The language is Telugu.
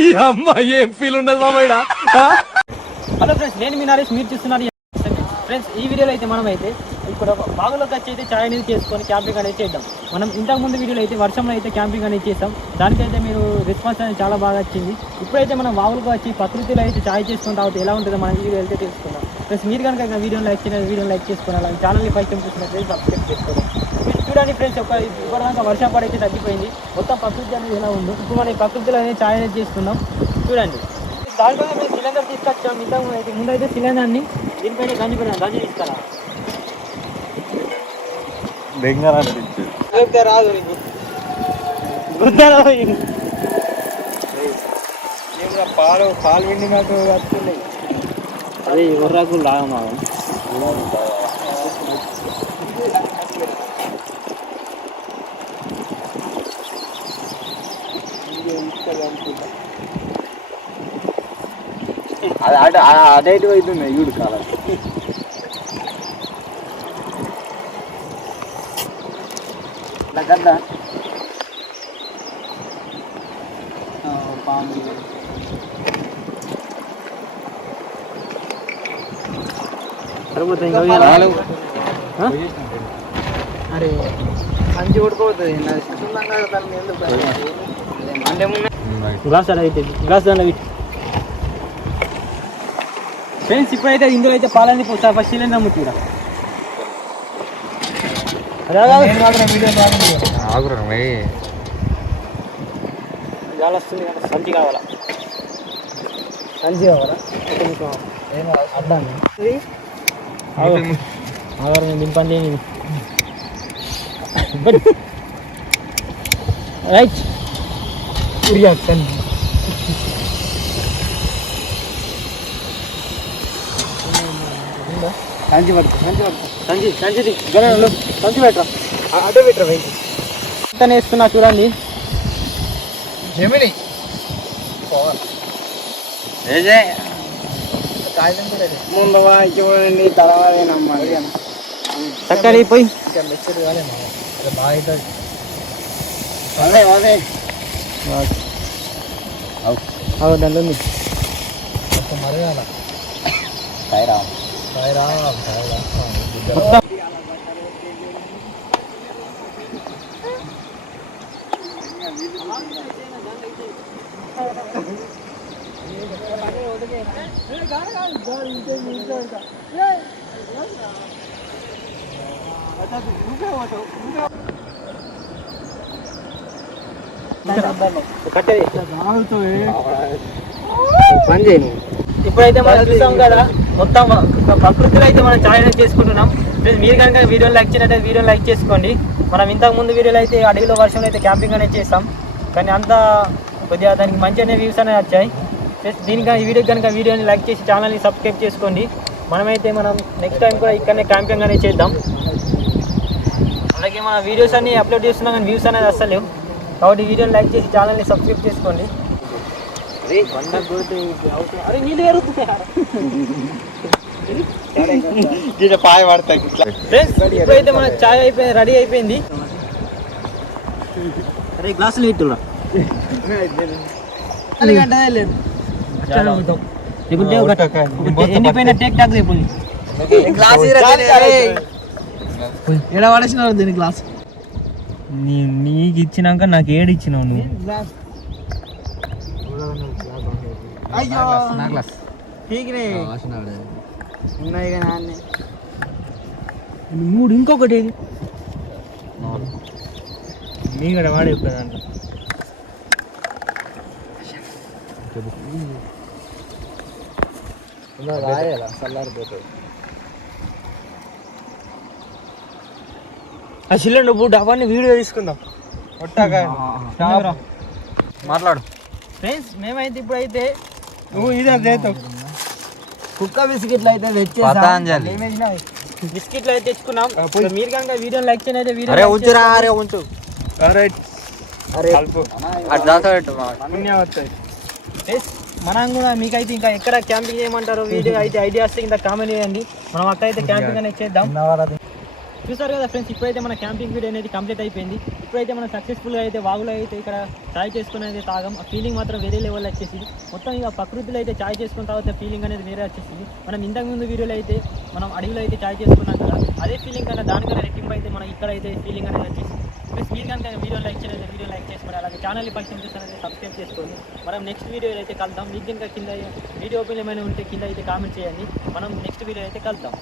ఏం ఫీల్ ఉండదు మామయ్య. హలో ఫ్రెండ్స్, నేను మీ నరేష్, మీరు చూస్తున్నారు ఫ్రెండ్స్. ఈ వీడియోలో అయితే మనం అయితే ఇక్కడ బాగులోకి వచ్చి అయితే ఛాయ్ అనేది చేసుకొని క్యాంపింగ్ అనేది చేద్దాం. మనం ఇంతకుముందు వీడియోలో అయితే వర్షంలో అయితే క్యాంపింగ్ అనేది చేస్తాం. దానికైతే మీరు రెస్పాన్స్ అనేది చాలా బాగా వచ్చింది. ఇప్పుడైతే మనం బాగులకు వచ్చి ప్రకృతిలో అయితే ఛాయ్ చేసుకుని రావచ్చు ఎలా ఉంటుందో మనం ఈ వీడియో అయితే తెలుసుకుందాం. ఫ్రెండ్స్, మీరు కనుక వీడియోని లైక్ చేయాలి, వీడియోని లైక్ చేసుకుని అలాగే ఛానల్ని ఫస్ట్ టైం చూసినట్లయితే సబ్స్క్రైబ్ చేసుకోవాలి. మీరు చూడండి ఫ్రెండ్స్, ఇప్పటిదాకా వర్షం పడైతే తగ్గిపోయింది. మొత్తం ప్రకృతి అనేది ఎలా ఉందో ఇప్పుడు మనం ఈ ప్రకృతిలో అనేది ఛాయ్ అనేది చేసుకుందాం. చూడండి, దానికోసం మేము సిలిండర్ తీసుకొచ్చాం. ముందైతే సిలిండర్ని దీనిపైన గంజి తీసుకురా రాదు పాలు విండి నాకు వస్తున్నాయి. అది ఉర్రాకు లాగా అదే అవుతుంది ఈడు కాలం. కదా పాము అరే మంచి ఉడుకోపోతుంది. గ్లాస్ అయితే గ్లాస్ దాన్ని ఫ్రెండ్స్, ఇప్పుడైతే ఇందులో అయితే పాలని ఫస్ట్ సిలిండర్ అమ్ముతురా. గాలి వస్తుంది కదా, సంచి కావాలా? సంచి కావాలా? అడ్డాన్ని ఆవరణ దింపండి. రైట్ సంచి పడుతుంది, సంచి పెట్టరా, అదే పెట్టరా. వెయిట్ వేస్తున్నా చూడండి. ముందు చూడండి, తర్వాత చక్కర అయిపోయి దాంట్లో మరగాల పని చేయను. ఇప్పుడైతే మనం చూసాం కదా, మొత్తం ప్రకృతిలో అయితే మనం ఛాయ్ అనేది చేసుకుంటున్నాం. మీరు కనుక వీడియోని లైక్ చేయనట్లయితే వీడియోని లైక్ చేసుకోండి. మనం ఇంతకు ముందు వీడియోలో అయితే అడవిలో వర్షంలో అయితే క్యాంపింగ్ అనేది చేస్తాం, కానీ అంతా కొద్దిగా దానికి మంచి అనే వ్యూస్ అనేవి వచ్చాయి. దీనికి ఈ వీడియో కనుక వీడియోని లైక్ చేసి ఛానల్ని సబ్స్క్రైబ్ చేసుకోండి. మనం నెక్స్ట్ టైం కూడా ఇక్కడనే క్యాంపింగ్ అనేది చేద్దాం. అలాగే మన వీడియోస్ అన్ని అప్లోడ్ చేస్తున్నాం కానీ వ్యూస్ అనేది అస్సలు లేవు. కాబట్టి వీడియోని లైక్ చేసి ఛానల్ని సబ్స్క్రైబ్ చేసుకోండి. అరే నీళ్ళు ఇప్పుడైతే మన చాయ్ అయిపోయింది, రెడీ అయిపోయింది. అరే గ్లాసులు ఇట్టురా ఎండిపోయిన టేక్ టాక్ అయిపోయింది. ఎడ పడేసిన దీని గ్లాస్ నీకు ఇచ్చినాక నాకు ఏడు ఇచ్చినావు నువ్వు. ఉన్నాయి కానీ మూడు ఇంకొకటి నీ కూడా వాడే దాంట్లో చల్లారిపోతుంది. ఆ సిలిండర్ బుడ్ అవన్నీ వీడియో తీసుకుందాం. మాట్లాడు ఫ్రెండ్స్. మేమైతే ఇప్పుడైతే నువ్వు ఇదే కుక్క బిస్కెట్లు అయితే బిస్కెట్లు అయితే తెచ్చుకున్నాం. మీరు కనుక వీడియో లైక్ చేయనైతే వీడియో ఉంచు. మనం కూడా మీకైతే ఇంకా ఎక్కడ క్యాంపింగ్ చేయమంటారో వీడియో అయితే ఐడియాస్ ఇంకా కామెంట్ చేయండి. మనం అక్కడైతే క్యాంపింగ్ అనేది చేద్దాం. చూసారు కదా ఫ్రెండ్స్, ఇప్పుడైతే మన క్యాంపింగ్ వీడియో అనేది కంప్లీట్ అయిపోయింది. ఇప్పుడైతే మనం సక్సెస్ఫుల్గా అయితే వాగులో అయితే ఇక్కడ చాయ్ చేసుకుని అయితే తాగం. ఆ ఫీలింగ్ మాత్రం వేరే లెవెల్ వచ్చేసింది. మొత్తం ఇక ప్రకృతిలో అయితే చాయ్ చేసుకున్న తర్వాత ఫీలింగ్ అనేది వేరే వచ్చేసింది. మనం ఇంతకుముందు వీడియోలో అయితే మనం అడవిలో అయితే చాయ్ చేసుకున్నాం కదా, అదే ఫీలింగ్ కన్నా దానికన్నా రెట్టింపు అయితే మనం ఇక్కడ అయితే ఫీలింగ్ అనేది వచ్చేసింది. ప్లస్ మీరు కనుక వీడియో లైక్ చేయలేదు, వీడియో లైక్ చేసుకొని అలాగే ఛానల్ని పరిచయం చేస్తానైతే సబ్స్క్రైబ్ చేసుకోండి. మనం నెక్స్ట్ వీడియోలో అయితే కలుద్దాం. మీకు కనుక కింద వీడియో ఓపెన్ ఏమైనా ఉంటే కింద అయితే కామెంట్ చేయండి. మనం నెక్స్ట్ వీడియో అయితే కలుద్దాం.